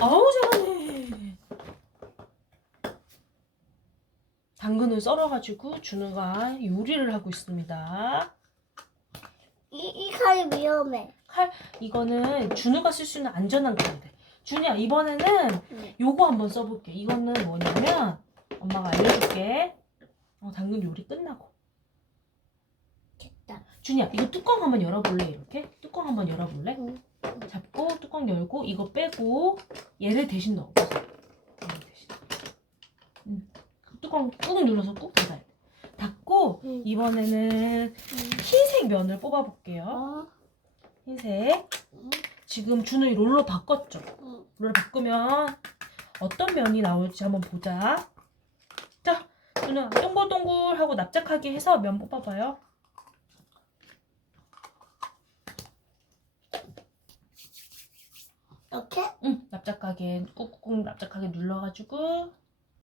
아우 잘하네. 당근을 썰어가지고 준우가 요리를 하고 있습니다. 이, 이 칼이 위험해. 칼 이거는 준우가 쓸 수 있는 안전한 칼이래. 준우야 이번에는 네. 요거 한번 써볼게. 이거는 뭐냐면 엄마가 알려줄게. 어, 당근 요리 끝나고. 됐다. 준이야 이거 뚜껑 한번 열어볼래 이렇게? 뚜껑 한번 열어볼래? 응. 뚜껑 열고 이거 빼고 얘를 대신 넣어보세요. 대신. 음. 뚜껑 꾹 눌러서 꾹 닫아야 돼. 닫고 응. 이번에는 흰색 면을 뽑아볼게요. 어? 흰색. 응. 지금 준우이 롤러 바꿨죠? 응. 롤러 바꾸면 어떤 면이 나올지 한번 보자. 자, 준우야 동글동글하고 납작하게 해서 면 뽑아봐요. 이렇게? 응, 납작하게 꾹꾹 납작하게 눌러가지고